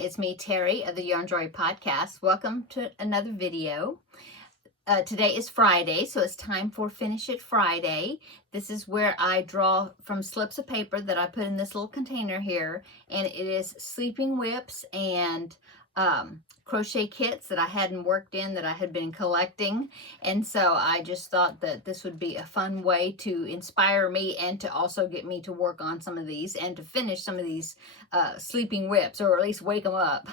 it's me, Terry of the Yarn Joy Podcast. Welcome to another video. Today is Friday, so it's time for Finish It Friday. This is where I draw from slips of paper that I put in this little container here, and it is sleeping whips and crochet kits that I hadn't worked in, that I had been collecting. And so I just thought that this would be a fun way to inspire me and to also get me to work on some of these and to finish some of these sleeping whips, or at least wake them up.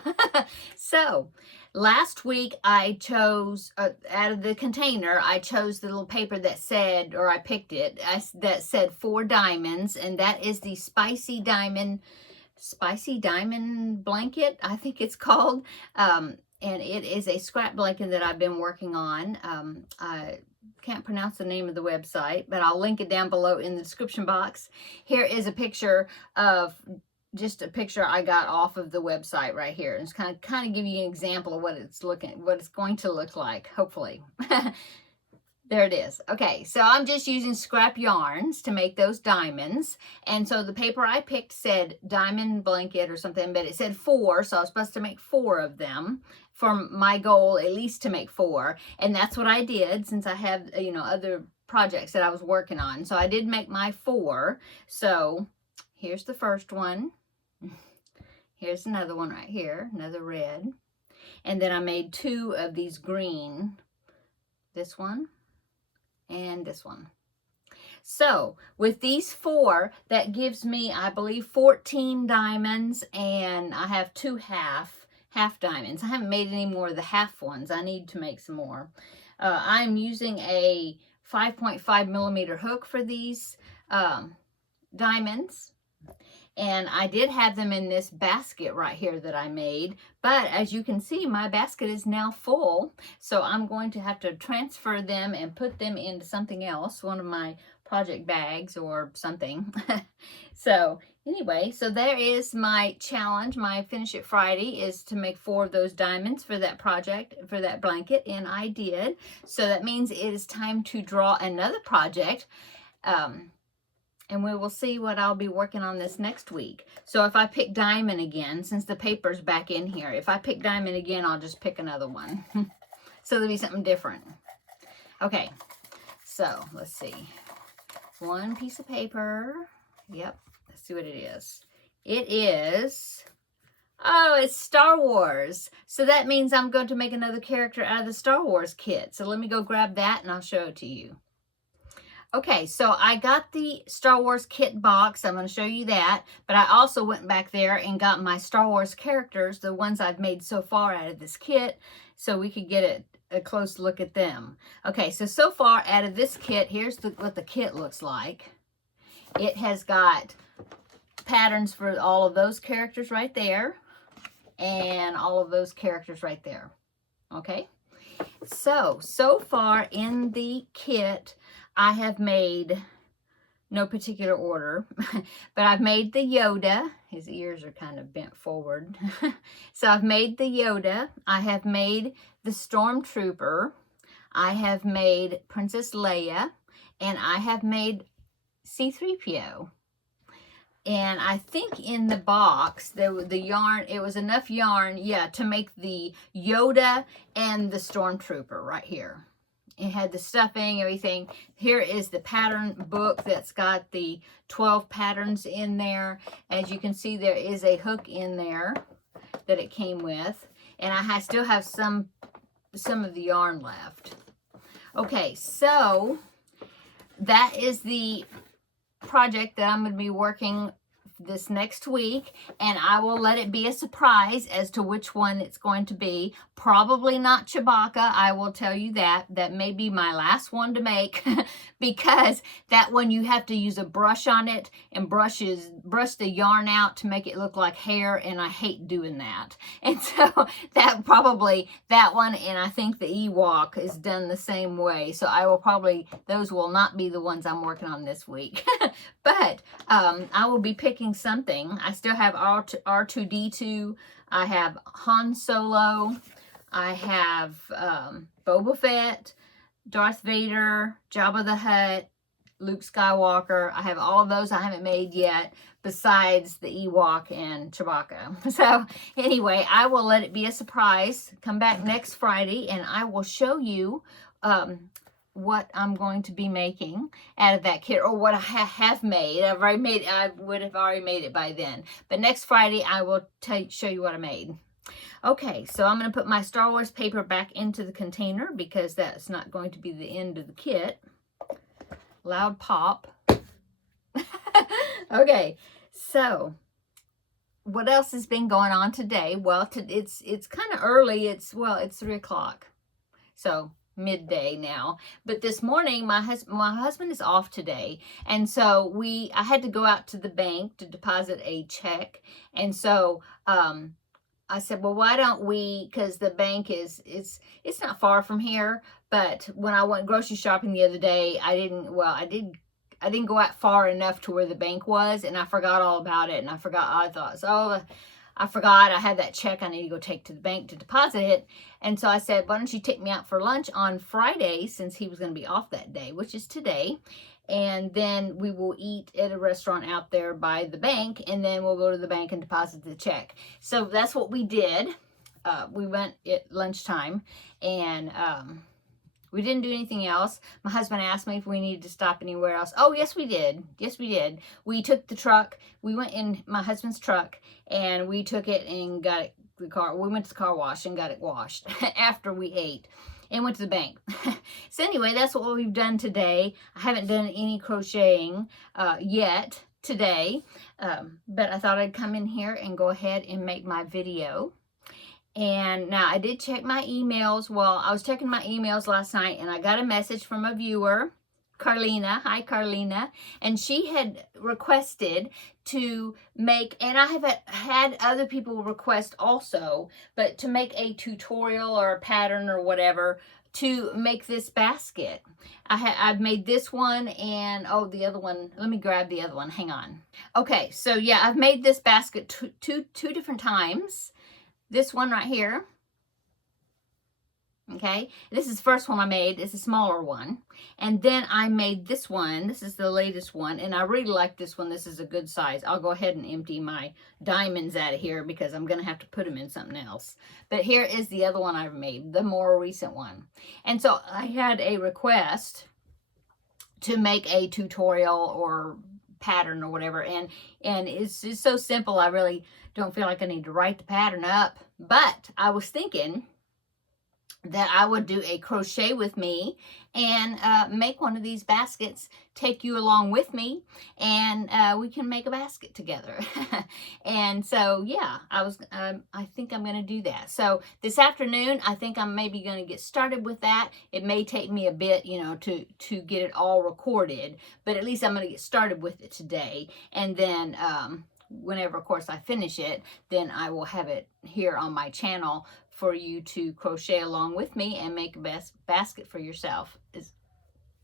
So last week I chose, out of the container, I chose the little paper that said, or I picked it, that said 4 diamonds, and that is the Spicy Diamond blanket, I think it's called. And it is a scrap blanket that I've been working on. I can't pronounce the name of the website, but I'll link it down below in the description box. Here is a picture of just a picture I got off of the website right here. And it's kind of give you an example of what it's going to look like, hopefully. There it is. Okay, so I'm just using scrap yarns to make those diamonds. And so the paper I picked said diamond blanket or something, but it said 4, so I was supposed to make 4 of them for my goal, at least to make 4. And that's what I did, since I have, other projects that I was working on. So I did make my 4. So here's the first one. Here's another one right here, another red. And then I made 2 of these green. This one and this one. So with these 4, that gives me, I believe, 14 diamonds, and I have 2 half diamonds. I haven't made any more of the half ones. I need to make some more. I'm using a 5.5 millimeter hook for these diamonds. And I did have them in this basket right here that I made. But as you can see, my basket is now full. So I'm going to have to transfer them and put them into something else, one of my project bags or something. So anyway, so there is my challenge. My Finish It Friday is to make 4 of those diamonds for that project, for that blanket. And I did. So that means it is time to draw another project. And we will see what I'll be working on this next week. So if I pick diamond again, since the paper's back in here, if I pick diamond again, I'll just pick another one. So there'll be something different. Okay, so let's see. 1 piece of paper. Yep, let's see what it is. It is, oh, it's Star Wars. So that means I'm going to make another character out of the Star Wars kit. So let me go grab that and I'll show it to you. Okay, so I got the Star Wars kit box. I'm going to show you that. But I also went back there and got my Star Wars characters, the ones I've made so far out of this kit, so we could get a close look at them. Okay, so far out of this kit, here's what the kit looks like. It has got patterns for all of those characters right there and all of those characters right there. Okay, so far in the kit, I have made, no particular order, but I've made the Yoda. His ears are kind of bent forward. So I've made the Yoda. I have made the Stormtrooper. I have made Princess Leia. And I have made C-3PO. And I think in the box, the yarn, it was enough yarn, yeah, to make the Yoda and the Stormtrooper right here. It had the stuffing, everything. Here is the pattern book that's got the 12 patterns in there. As you can see, there is a hook in there that it came with. And I still have some of the yarn left. Okay, so that is the project that I'm going to be working this next week, and I will let it be a surprise as to which one it's going to be. Probably not Chewbacca, I will tell you that. That may be my last one to make because that one you have to use a brush on it and brush the yarn out to make it look like hair, and I hate doing that. And so that one, and I think the Ewok is done the same way. So I will those will not be the ones I'm working on this week. But I will be picking something. I still have R2-D2. I have Han Solo. I have Boba Fett, Darth Vader, Jabba the Hutt, Luke Skywalker. I have all of those I haven't made yet, besides the Ewok and Chewbacca. So anyway, I will let it be a surprise. Come back next Friday and I will show you what I'm going to be making out of that kit, or what I have made. I would have already made it by then. But next Friday, I will show you what I made. Okay, so I'm going to put my Star Wars paper back into the container because that's not going to be the end of the kit. Loud pop. Okay, so what else has been going on today? Well, it's kind of early. It's 3 o'clock. So midday now. But this morning, my husband is off today. And so I had to go out to the bank to deposit a check. And so, I said, well, why don't we, because the bank it's not far from here, but when I went grocery shopping the other day, I didn't go out far enough to where the bank was, and I forgot all about it, and I forgot I had that check I need to go take to the bank to deposit it. And so I said, why don't you take me out for lunch on Friday, since he was going to be off that day, which is today. And then we will eat at a restaurant out there by the bank, and then we'll go to the bank and deposit the check. So that's what we did. We went at lunchtime, and we didn't do anything else. My husband asked me if we needed to stop anywhere else. Oh, yes, we did. Yes, we did. We took the truck. We went in my husband's truck, and we took it and got it, we went to the car wash and got it washed after we ate. And went to the bank. So anyway, that's what we've done today. I haven't done any crocheting yet today, but I thought I'd come in here and go ahead and make my video. And now I did check my emails. Well, I was checking my emails last night, and I got a message from a viewer, Carlina. Hi, Carlina. And she had requested to make, and I have had other people request also, but to make a tutorial or a pattern or whatever to make this basket. I've made this one, and the other one, let me grab the other one, hang on. Okay, so yeah, I've made this basket two different times. This one right here. Okay, this is the first one I made. It's a smaller one. And then I made this one. This is the latest one, and I really like this one. This is a good size. I'll go ahead and empty my diamonds out of here because I'm going to have to put them in something else. But here is the other one I've made, the more recent one. And so I had a request to make a tutorial or pattern or whatever, and it's just so simple. I really don't feel like I need to write the pattern up, but I was thinking that I would do a crochet with me and make one of these baskets, take you along with me, and we can make a basket together. And so yeah, I think I'm going to do that. So this afternoon, I think I'm maybe going to get started with that. It may take me a bit, to get it all recorded, but at least I'm going to get started with it today. And then whenever, of course, I finish it, then I will have it here on my channel for you to crochet along with me and make a basket for yourself.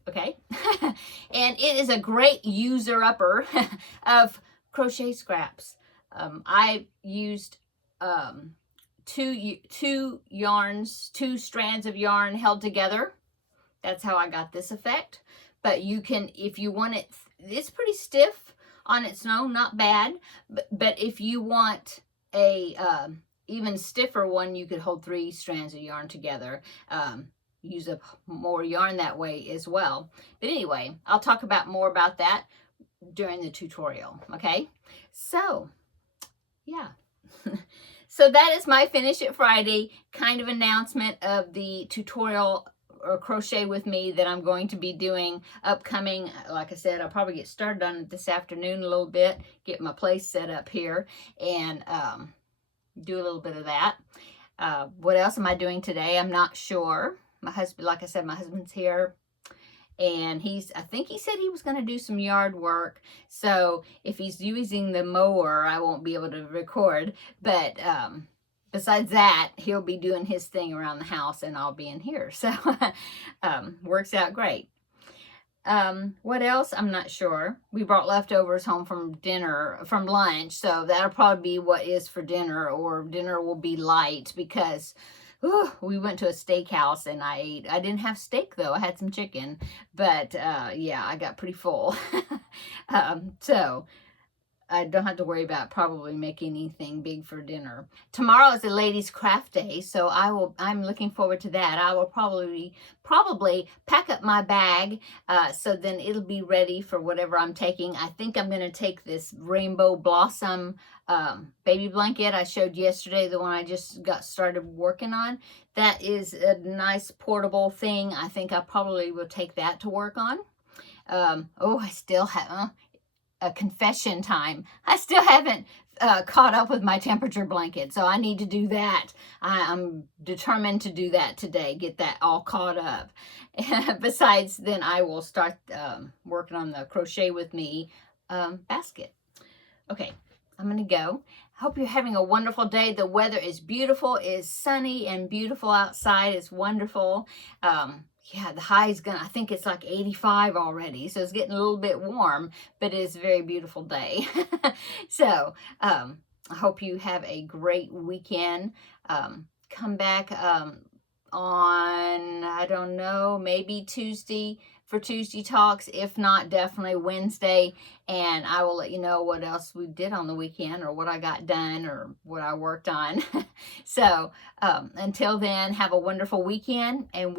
Okay? And it is a great user-upper of crochet scraps. I used two strands of yarn held together. That's how I got this effect. But you can, if you want it, it's pretty stiff on its own, not bad. But if you want a even stiffer one, you could hold 3 strands of yarn together. Use up more yarn that way as well. But anyway, I'll talk more about that during the tutorial. Okay, so yeah. So that is my Finish It Friday kind of announcement of the tutorial or crochet with me that I'm going to be doing upcoming. Like I said, I'll probably get started on it this afternoon a little bit, get my place set up here, and do a little bit of that. What else am I doing today? I'm not sure. My husband, like I said, my husband's here, and I think he said he was going to do some yard work. So if he's using the mower, I won't be able to record. But besides that, he'll be doing his thing around the house, and I'll be in here. So works out great. What else? I'm not sure. We brought leftovers home from lunch, so that'll probably be what is for dinner, or dinner will be light because we went to a steakhouse and I ate. I didn't have steak though. I had some chicken, but yeah, I got pretty full. So I don't have to worry about probably making anything big for dinner. Tomorrow is a ladies' craft day, so I'm looking forward to that. I will probably pack up my bag, so then it'll be ready for whatever I'm taking. I think I'm going to take this rainbow blossom baby blanket I showed yesterday, the one I just got started working on. That is a nice portable thing. I think I probably will take that to work on. I still have a confession time. I still haven't caught up with my temperature blanket, so I need to do that. I'm determined to do that today, get that all caught up. Besides, then I will start working on the crochet with me basket. Okay, I'm gonna go. Hope you're having a wonderful day. The weather is beautiful. It's sunny and beautiful outside. It's wonderful. Yeah, the high is I think it's like 85 already, so it's getting a little bit warm, but it's a very beautiful day. So I hope you have a great weekend. Come back on, I don't know, maybe Tuesday for Tuesday Talks. If not, definitely Wednesday, and I will let you know what else we did on the weekend, or what I got done, or what I worked on. So until then, have a wonderful weekend, and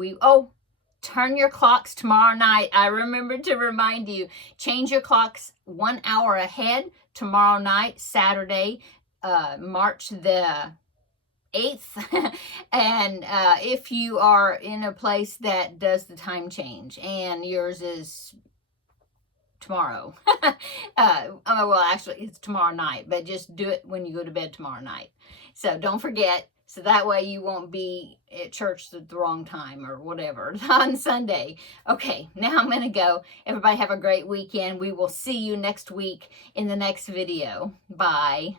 turn your clocks tomorrow night. I remembered to remind you, change your clocks 1 hour ahead tomorrow night, Saturday, March the 8th. And if you are in a place that does the time change and yours is tomorrow. Well, actually, it's tomorrow night, but just do it when you go to bed tomorrow night. So don't forget. So that way you won't be at church at the wrong time or whatever on Sunday. Okay, now I'm going to go. Everybody have a great weekend. We will see you next week in the next video. Bye.